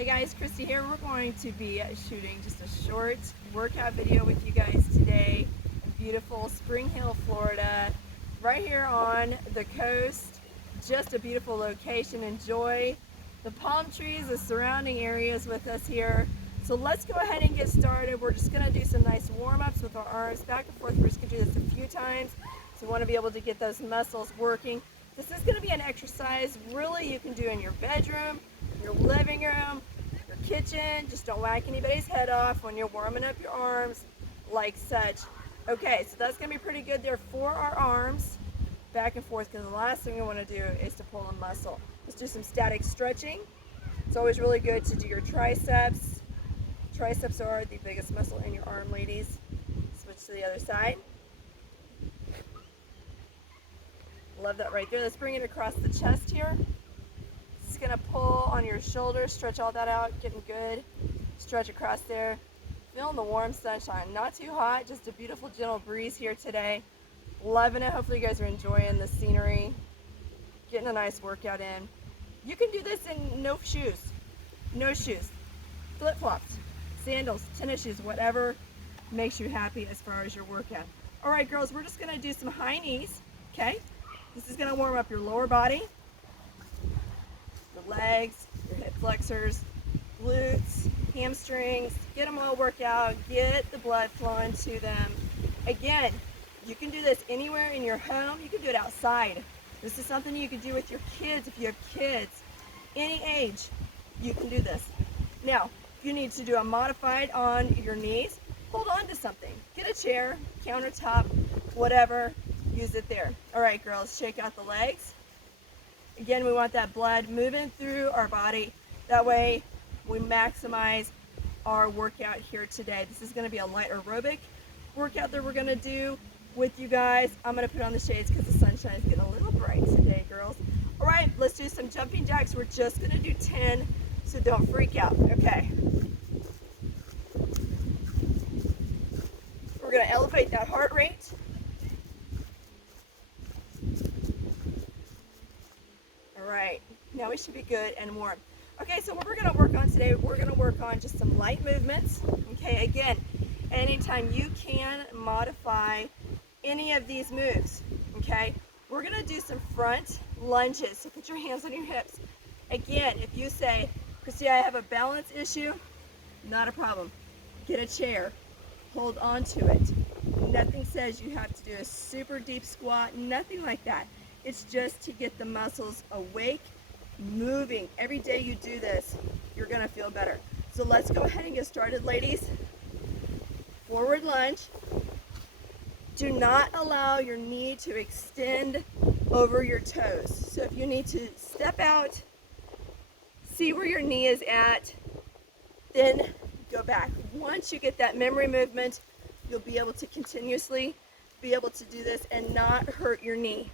Hey guys, Christy here. We're going to be shooting just a short workout video with you guys today in beautiful Spring Hill, Florida, right here on the coast. Just a beautiful location. Enjoy the palm trees, the surrounding areas with us here. So let's go ahead and get started. We're just going to do some nice warm-ups with our arms back and forth. We're just going to do this a few times. So we want to be able to get those muscles working. This is going to be an exercise really you can do in your bedroom, your living room, your kitchen. Just don't whack anybody's head off when you're warming up your arms like such. Okay, so that's going to be pretty good there for our arms back and forth, because the last thing we want to do is to pull a muscle. Let's do some static stretching. It's always really good to do your triceps. Triceps are the biggest muscle in your arm, ladies. Switch to the other side. Love that right there. Let's bring it across the chest here. It's going to pull on your shoulders, stretch all that out, getting good. Stretch across there. Feeling the warm sunshine. Not too hot, just a beautiful gentle breeze here today. Loving it. Hopefully you guys are enjoying the scenery. Getting a nice workout in. You can do this in no shoes. No shoes. Flip-flops, sandals, tennis shoes, whatever makes you happy as far as your workout. All right, girls, we're just going to do some high knees, okay? This is going to warm up your lower body, the legs, your hip flexors, glutes, hamstrings. Get them all worked out. Get the blood flowing to them. Again, you can do this anywhere in your home. You can do it outside. This is something you can do with your kids if you have kids. Any age, you can do this. Now, if you need to do a modified on your knees, hold on to something. Get a chair, countertop, whatever. Use it there. All right, girls, shake out the legs. Again, we want that blood moving through our body. That way, we maximize our workout here today. This is going to be a light aerobic workout that we're going to do with you guys. I'm going to put on the shades because the sunshine is getting a little bright today, girls. All right, let's do some jumping jacks. We're just going to do 10, so don't freak out. Okay. We're going to elevate that heart rate. Right, now we should be good and warm. Okay, so what we're going to work on today, we're going to work on just some light movements. Okay, again, anytime you can modify any of these moves. Okay, we're going to do some front lunges. So put your hands on your hips. Again, if you say, Christy, I have a balance issue, not a problem. Get a chair, hold on to it. Nothing says you have to do a super deep squat, nothing like that. It's just to get the muscles awake, moving. Every day you do this, you're going to feel better. So let's go ahead and get started, ladies. Forward lunge. Do not allow your knee to extend over your toes. So if you need to step out, see where your knee is at, then go back. Once you get that memory movement, you'll be able to continuously be able to do this and not hurt your knee.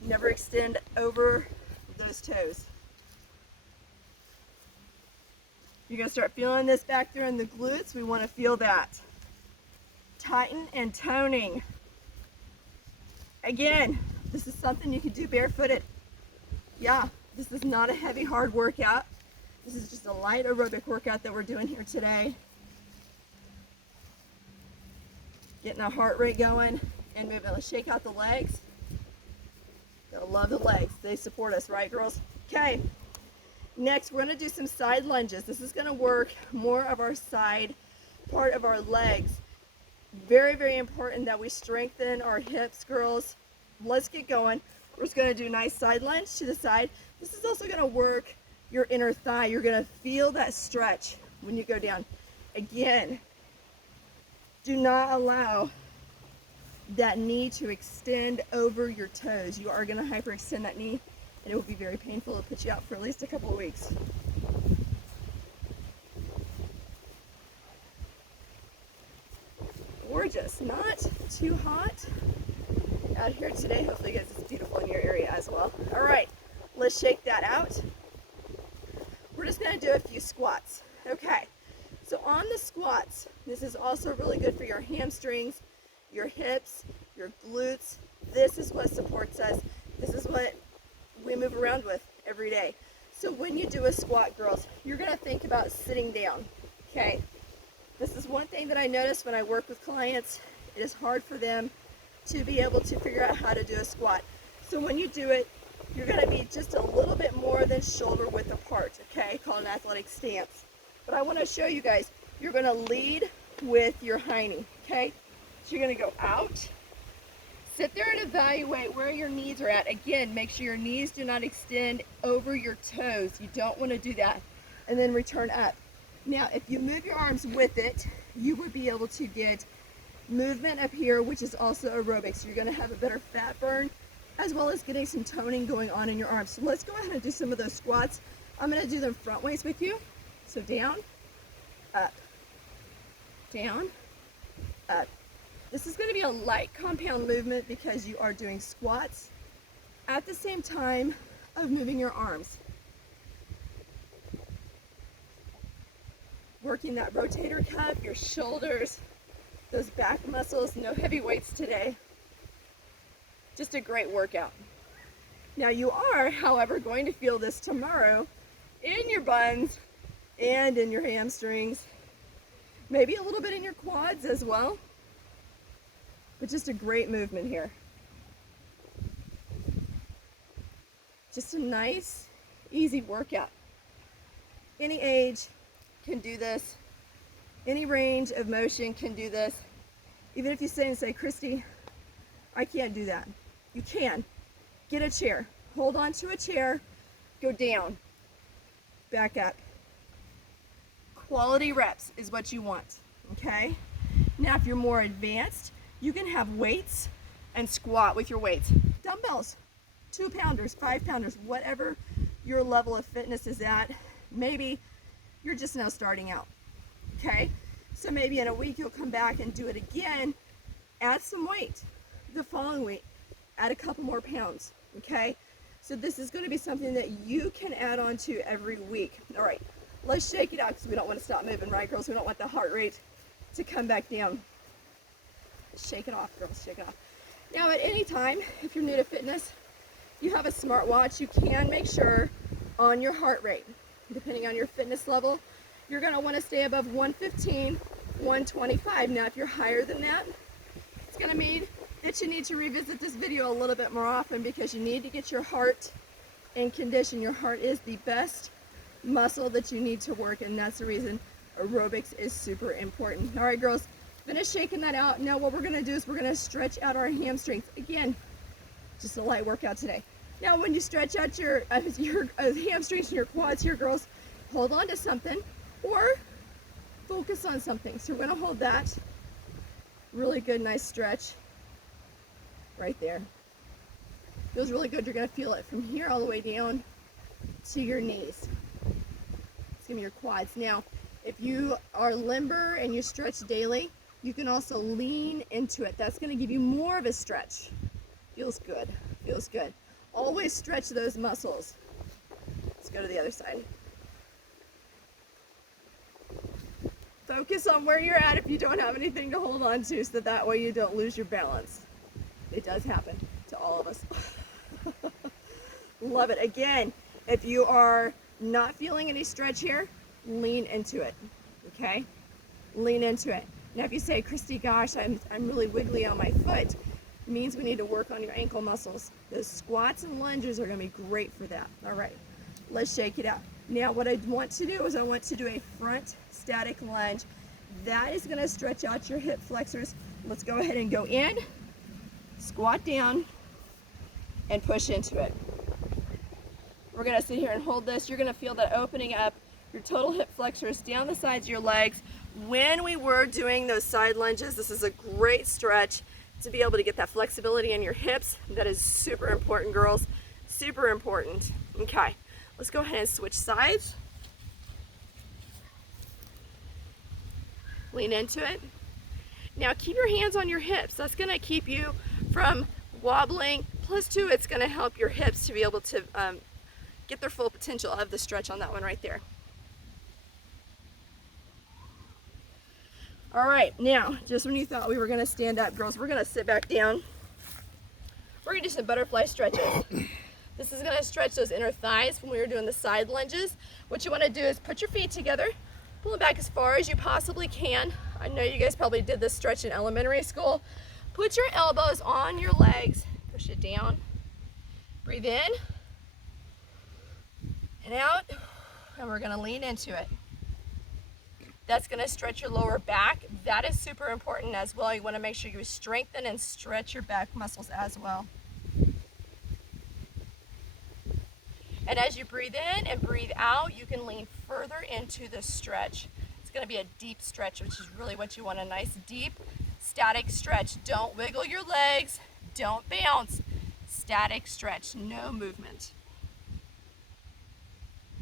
Never extend over those toes. You're going to start feeling this back there in the glutes. We want to feel that. Tighten and toning. Again, this is something you can do barefooted. Yeah, this is not a heavy, hard workout. This is just a light aerobic workout that we're doing here today. Getting our heart rate going and moving. Let's shake out the legs. I love the legs. They support us, right, girls? Okay. Next, we're going to do some side lunges. This is going to work more of our side part of our legs. Very, very important that we strengthen our hips, girls. Let's get going. We're just going to do a nice side lunge to the side. This is also going to work your inner thigh. You're going to feel that stretch when you go down. Again, do not allow that knee to extend over your toes. You are going to hyperextend that knee, and it will be very painful. It'll put you out for at least a couple of weeks. Gorgeous. Not too hot out here today. Hopefully, guys, it's beautiful in your area as well. All right, let's shake that out. We're just going to do a few squats. Okay, so on the squats, this is also really good for your hamstrings, your hips, your glutes. This is what supports us. This is what we move around with every day. So when you do a squat, girls, you're gonna think about sitting down, okay? This is one thing that I notice when I work with clients. It is hard for them to be able to figure out how to do a squat. So when you do it, you're gonna be just a little bit more than shoulder width apart, okay? Called an athletic stance. But I wanna show you guys, you're gonna lead with your hiney, okay? So you're gonna go out, sit there and evaluate where your knees are at. Again, make sure your knees do not extend over your toes. You don't wanna do that. And then return up. Now, if you move your arms with it, you would be able to get movement up here, which is also aerobic. So you're gonna have a better fat burn, as well as getting some toning going on in your arms. So let's go ahead and do some of those squats. I'm gonna do them front ways with you. So down, up, down, up. This is gonna be a light compound movement because you are doing squats at the same time of moving your arms. Working that rotator cuff, your shoulders, those back muscles, no heavy weights today. Just a great workout. Now you are, however, going to feel this tomorrow in your buns and in your hamstrings, maybe a little bit in your quads as well, but just a great movement here. Just a nice, easy workout. Any age can do this. Any range of motion can do this. Even if you say, Christy, I can't do that. You can. Get a chair. Hold on to a chair. Go down. Back up. Quality reps is what you want, okay? Now, if you're more advanced, you can have weights and squat with your weights. Dumbbells, 2-pounders, 5-pounders, whatever your level of fitness is at. Maybe you're just now starting out, okay? So maybe in a week you'll come back and do it again. Add some weight. The following week, add a couple more pounds, okay? So this is gonna be something that you can add on to every week. All right, let's shake it out because we don't want to stop moving, right, girls? We don't want the heart rate to come back down. Shake it off, girls, shake it off. Now at any time, if you're new to fitness, you have a smartwatch, you can make sure on your heart rate, depending on your fitness level, you're gonna wanna stay above 115, 125. Now if you're higher than that, it's gonna mean that you need to revisit this video a little bit more often because you need to get your heart in condition. Your heart is the best muscle that you need to work, and that's the reason aerobics is super important. All right, girls, finish shaking that out. Now what we're gonna do is we're gonna stretch out our hamstrings. Again, just a light workout today. Now when you stretch out your hamstrings and your quads here, girls, hold on to something or focus on something. So we're gonna hold that. Really good, nice stretch right there. Feels really good. You're gonna feel it from here all the way down to your knees. It's gonna be your quads. Now, if you are limber and you stretch daily, you can also lean into it. That's gonna give you more of a stretch. Feels good, feels good. Always stretch those muscles. Let's go to the other side. Focus on where you're at if you don't have anything to hold on to, so that way you don't lose your balance. It does happen to all of us. Love it. Again, if you are not feeling any stretch here, lean into it, okay? Lean into it. Now if you say, Christy, gosh, I'm really wiggly on my foot, it means we need to work on your ankle muscles. Those squats and lunges are gonna be great for that. All right, let's shake it out. Now what I want to do is I want to do a front static lunge. That is gonna stretch out your hip flexors. Let's go ahead and go in, squat down, and push into it. We're gonna sit here and hold this. You're gonna feel that opening up your total hip flexors down the sides of your legs. When we were doing those side lunges, this is a great stretch to be able to get that flexibility in your hips. That is super important, girls, super important. Okay, let's go ahead and switch sides. Lean into it. Now keep your hands on your hips. That's gonna keep you from wobbling. Plus two, it's gonna help your hips to be able to get their full potential of the stretch on that one right there. All right, now, just when you thought we were gonna stand up, girls, we're gonna sit back down. We're gonna do some butterfly stretches. This is gonna stretch those inner thighs when we were doing the side lunges. What you wanna do is put your feet together, pull them back as far as you possibly can. I know you guys probably did this stretch in elementary school. Put your elbows on your legs, push it down, breathe in and out, and we're gonna lean into it. That's gonna stretch your lower back. That is super important as well. You wanna make sure you strengthen and stretch your back muscles as well. And as you breathe in and breathe out, you can lean further into the stretch. It's gonna be a deep stretch, which is really what you want, a nice deep static stretch. Don't wiggle your legs, don't bounce. Static stretch, no movement.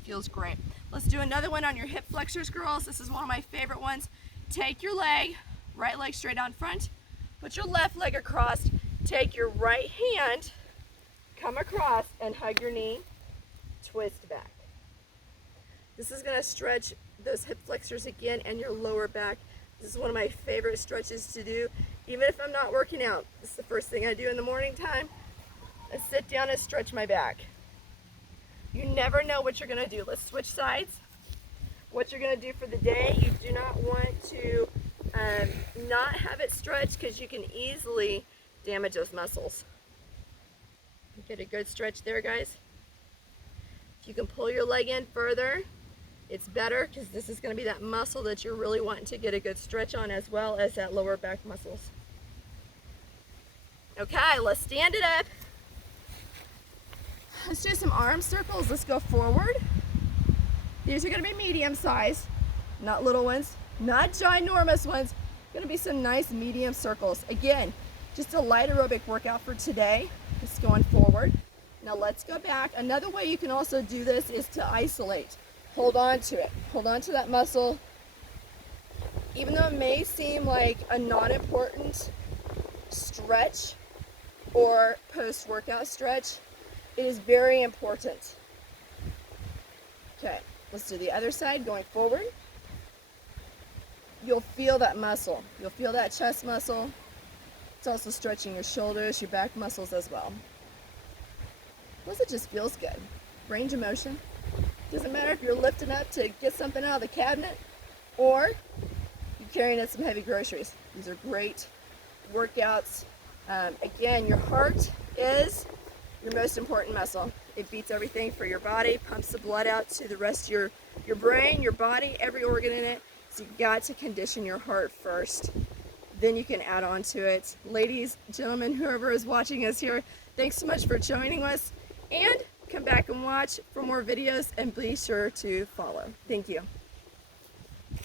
Feels great. Let's do another one on your hip flexors, girls. This is one of my favorite ones. Take your leg, right leg straight out in front, put your left leg across, take your right hand, come across and hug your knee, twist back. This is gonna stretch those hip flexors again and your lower back. This is one of my favorite stretches to do, even if I'm not working out. This is the first thing I do in the morning time. I sit down and stretch my back. You never know what you're gonna do. Let's switch sides. What you're gonna do for the day, you do not want to not have it stretched because you can easily damage those muscles. Get a good stretch there, guys. If you can pull your leg in further, it's better because this is gonna be that muscle that you're really wanting to get a good stretch on, as well as that lower back muscles. Okay, let's stand it up. Let's do some arm circles. Let's go forward. These are gonna be medium size, not little ones, not ginormous ones. Gonna be some nice medium circles. Again, just a light aerobic workout for today. Just going forward. Now let's go back. Another way you can also do this is to isolate. Hold on to it. Hold on to that muscle. Even though it may seem like a non-important stretch or post-workout stretch, it is very important. Okay, let's do the other side, going forward. You'll feel that muscle. You'll feel that chest muscle. It's also stretching your shoulders, your back muscles as well. Plus it just feels good. Range of motion. Doesn't matter if you're lifting up to get something out of the cabinet or you're carrying in some heavy groceries. These are great workouts. Again, your heart is your most important muscle. It beats everything for your body, pumps the blood out to the rest of your brain, your body, every organ in it. So you've got to condition your heart first. Then you can add on to it. Ladies, gentlemen, whoever is watching us here, thanks so much for joining us. And come back and watch for more videos and be sure to follow. Thank you.